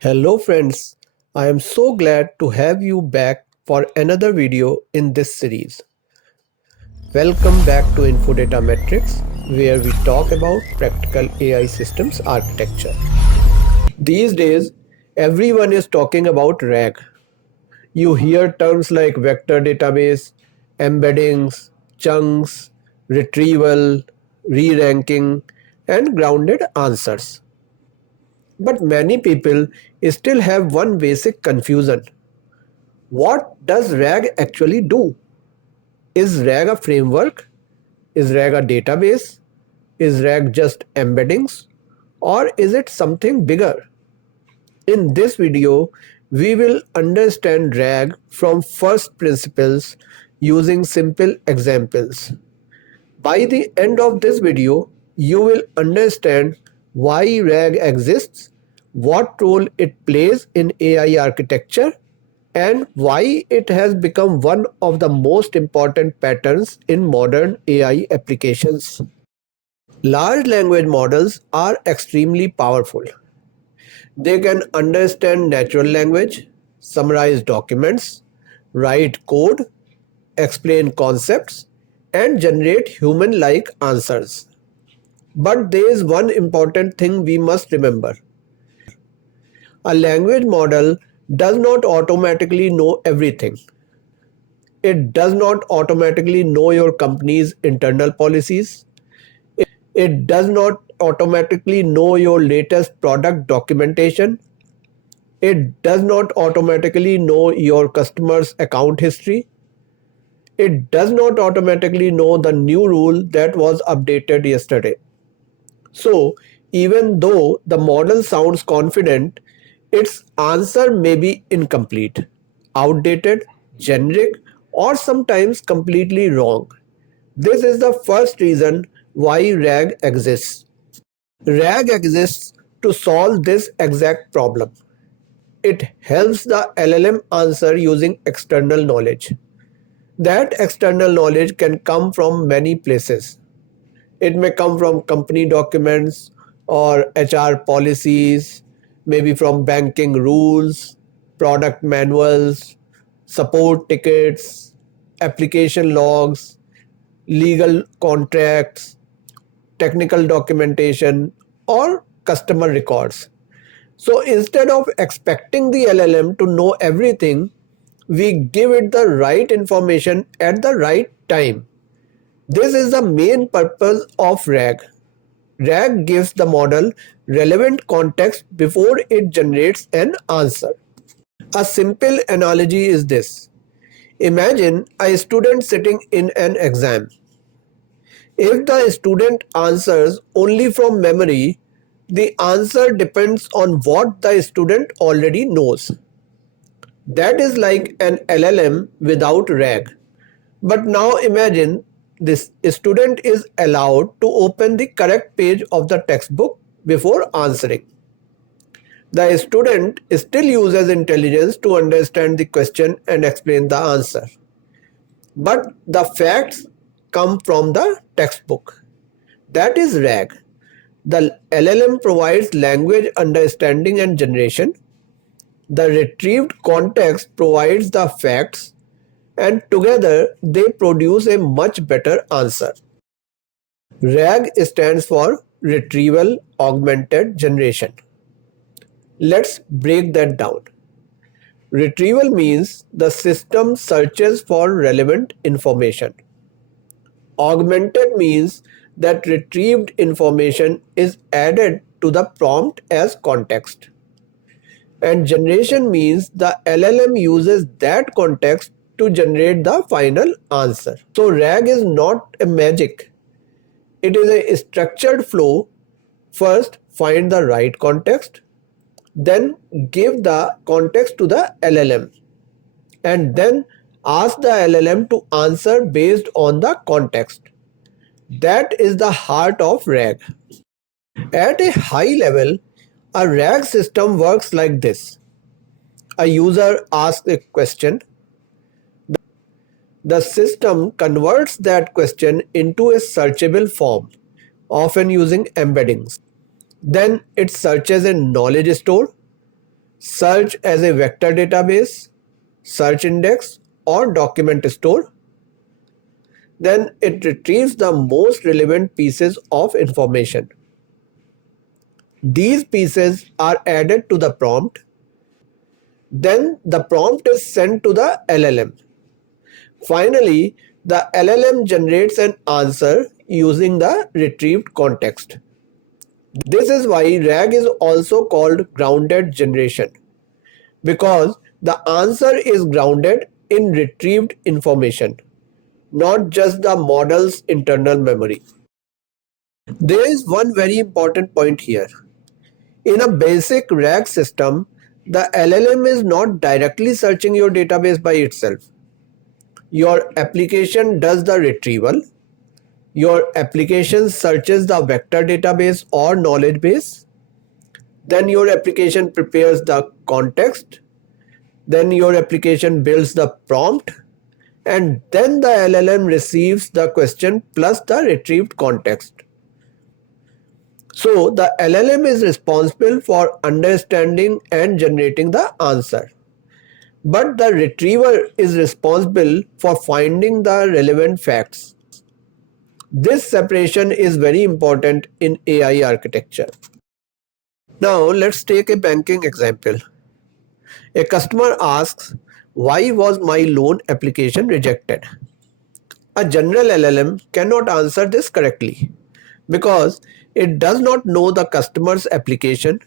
Hello friends, I am so glad to have you back for another video in this series. Welcome back to Infodatamatrix, where we talk about practical AI systems architecture. These days, everyone is talking about RAG. You hear terms like vector database, embeddings, chunks, retrieval, re-ranking, and grounded answers. But many people still have one basic confusion. What does RAG actually do? Is RAG a framework? Is RAG a database? Is RAG just embeddings? Or is it something bigger? In this video, we will understand RAG from first principles using simple examples. By the end of this video, you will understand why RAG exists, what role it plays in AI architecture, and why it has become one of the most important patterns in modern AI applications. Large language models are extremely powerful. They can understand natural language, summarize documents, write code, explain concepts, and generate human-like answers. But there is one important thing we must remember. A language model does not automatically know everything. It does not automatically know your company's internal policies. It does not automatically know your latest product documentation. It does not automatically know your customer's account history. It does not automatically know the new rule that was updated yesterday. So, even though the model sounds confident, its answer may be incomplete, outdated, generic, or sometimes completely wrong. This is the first reason why RAG exists. RAG exists to solve this exact problem. It helps the LLM answer using external knowledge. That external knowledge can come from many places. It may come from company documents or HR policies, maybe from banking rules, product manuals, support tickets, application logs, legal contracts, technical documentation, or customer records. So instead of expecting the LLM to know everything, we give it the right information at the right time. This is the main purpose of RAG. RAG gives the model relevant context before it generates an answer. A simple analogy is this. Imagine a student sitting in an exam. If the student answers only from memory, the answer depends on what the student already knows. That is like an LLM without RAG. But now imagine this student is allowed to open the correct page of the textbook before answering. The student still uses intelligence to understand the question and explain the answer. But the facts come from the textbook. That is RAG. The LLM provides language understanding and generation. The retrieved context provides the facts, and together they produce a much better answer. RAG stands for Retrieval-Augmented Generation. Let's break that down. Retrieval means the system searches for relevant information. Augmented means that retrieved information is added to the prompt as context. And generation means the LLM uses that context to generate the final answer. So RAG is not a magic. It is a structured flow. First, find the right context, then give the context to the LLM, and then ask the LLM to answer based on the context. That is the heart of RAG. At a high level, a RAG system works like this. A user asks a question. The system converts that question into a searchable form, often using embeddings. Then it searches a knowledge store. search as a vector database, search index, or document store. Then it retrieves the most relevant pieces of information. These pieces are added to the prompt. Then the prompt is sent to the LLM. Finally, the LLM generates an answer using the retrieved context. This is why RAG is also called grounded generation, because the answer is grounded in retrieved information, not just the model's internal memory. There is one very important point here. In a basic RAG system, the LLM is not directly searching your database by itself. Your application does the retrieval. Your application searches the vector database or knowledge base. Then your application prepares the context. Then your application builds the prompt. And then the LLM receives the question plus the retrieved context. So the LLM is responsible for understanding and generating the answer. But the retriever is responsible for finding the relevant facts. This separation is very important in AI architecture. Now let's take a banking example. A customer asks, why was my loan application rejected? A general LLM cannot answer this correctly because it does not know the customer's application,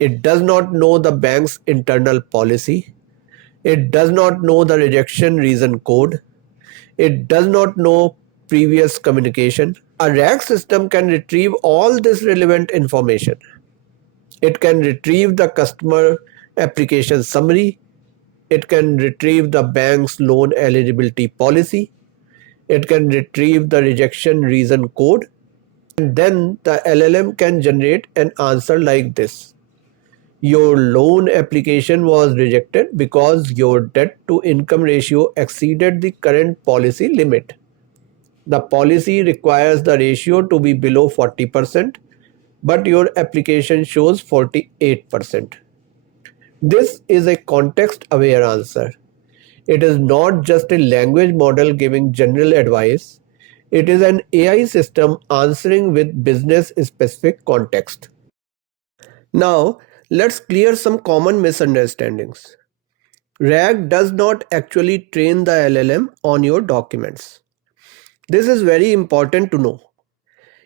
it does not know the bank's internal policy, it does not know the rejection reason code, it does not know previous communication. A RAG system can retrieve all this relevant information. It can retrieve the customer application summary, it can retrieve the bank's loan eligibility policy, it can retrieve the rejection reason code, and then the LLM can generate an answer like this. Your loan application was rejected because your debt to income ratio exceeded the current policy limit. The policy requires the ratio to be below 40%, but your application shows 48%. This is a context-aware answer. It is not just a language model giving general advice. It is an AI system answering with business-specific context. Now, let's clear some common misunderstandings. RAG does not actually train the LLM on your documents. This is very important to know.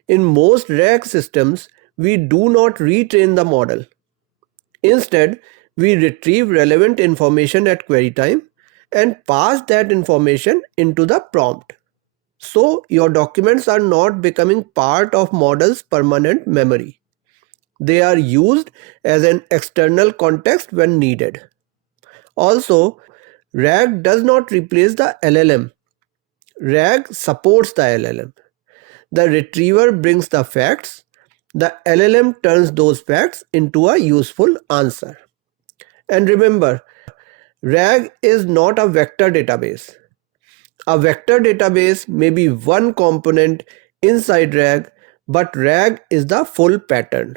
In most RAG systems, we do not retrain the model. Instead, we retrieve relevant information at query time and pass that information into the prompt. So, your documents are not becoming part of model's permanent memory. They are used as an external context when needed. Also, RAG does not replace the LLM. RAG supports the LLM. The retriever brings the facts. The LLM turns those facts into a useful answer. And remember, RAG is not a vector database. A vector database may be one component inside RAG, but RAG is the full pattern.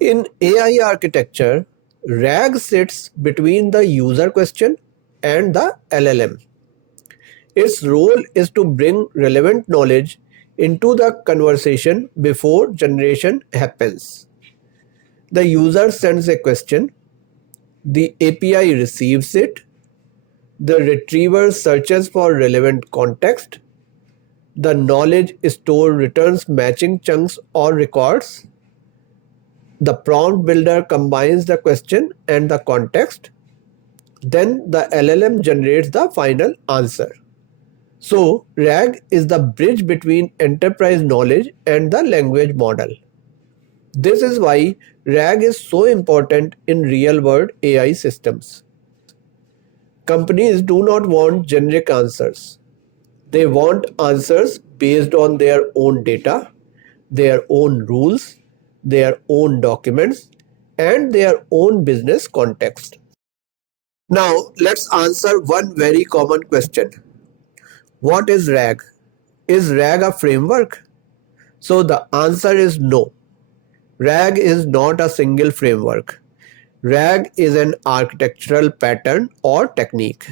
In AI architecture, RAG sits between the user question and the LLM. Its role is to bring relevant knowledge into the conversation before generation happens. The user sends a question, the API receives it, the retriever searches for relevant context, the knowledge store returns matching chunks or records, the prompt builder combines the question and the context, then the LLM generates the final answer. So, RAG is the bridge between enterprise knowledge and the language model. This is why RAG is so important in real-world AI systems. Companies do not want generic answers. They want answers based on their own data, their own rules, their own documents, and their own business context. Now, let's answer one very common question. What is RAG? Is RAG a framework? So the answer is no. RAG is not a single framework. RAG is an architectural pattern or technique.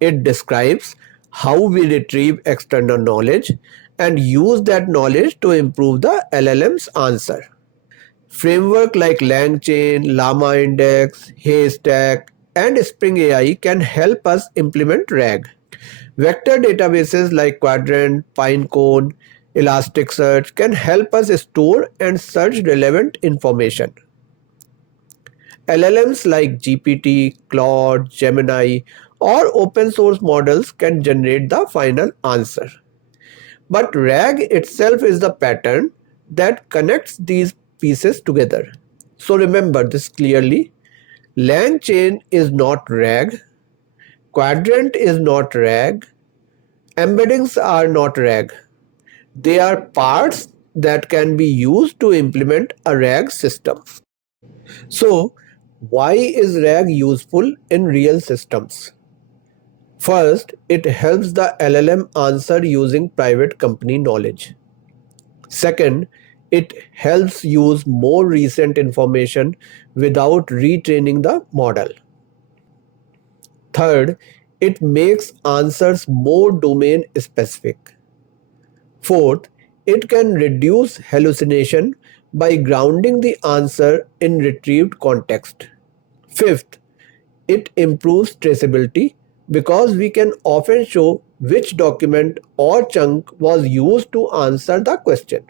It describes how we retrieve external knowledge and use that knowledge to improve the LLM's answer. Framework like LangChain, Llama Index, Haystack, and Spring AI can help us implement RAG. Vector databases like Quadrant, Pinecone, Elasticsearch can help us store and search relevant information. LLMs like GPT, Claude, Gemini, or open source models can generate the final answer. But RAG itself is the pattern that connects these pieces together. So remember this clearly. LangChain is not RAG, Quadrant is not RAG, embeddings are not RAG. They are parts that can be used to implement a RAG system. So, why is RAG useful in real systems? First, it helps the LLM answer using private company knowledge. Second, it helps use more recent information without retraining the model. Third, it makes answers more domain specific. Fourth, it can reduce hallucination by grounding the answer in retrieved context. Fifth, it improves traceability because we can often show which document or chunk was used to answer the question.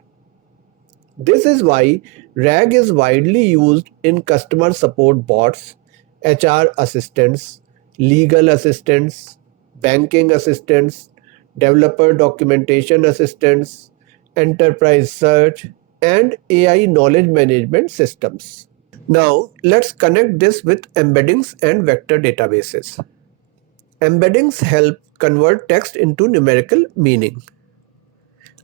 This is why RAG is widely used in customer support bots, HR assistants, legal assistants, banking assistants, developer documentation assistants, enterprise search, and AI knowledge management systems. Now, let's connect this with embeddings and vector databases. Embeddings help convert text into numerical meaning.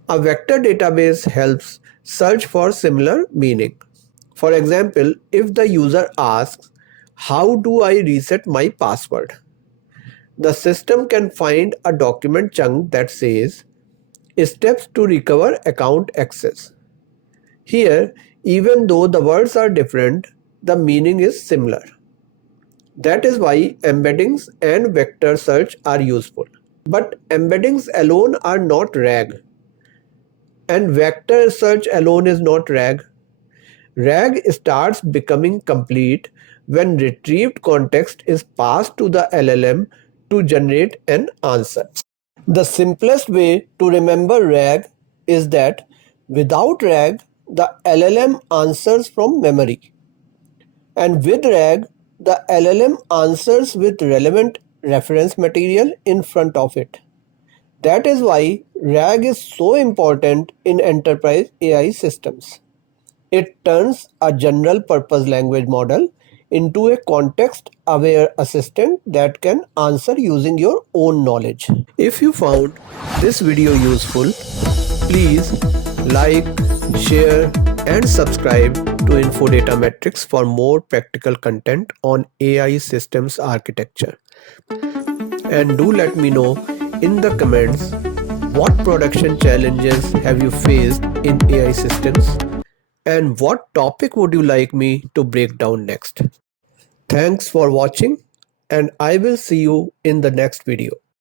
A vector database helps search for similar meaning. For example, if the user asks, "How do I reset my password?" the system can find a document chunk that says, "Steps to recover account access." Here, even though the words are different, the meaning is similar. That is why embeddings and vector search are useful. But embeddings alone are not RAG, and vector search alone is not RAG. RAG starts becoming complete when retrieved context is passed to the LLM to generate an answer. The simplest way to remember RAG is that without RAG, the LLM answers from memory. And with RAG, the LLM answers with relevant reference material in front of it. That is why RAG is so important in enterprise AI systems. It turns a general purpose language model into a context aware assistant that can answer using your own knowledge. If you found this video useful, please like, share, and subscribe to Infodatamatrix for more practical content on AI systems architecture. And do let me know in the comments what production challenges have you faced in AI systems and what topic would you like me to break down next. Thanks for watching, and I will see you in the next video.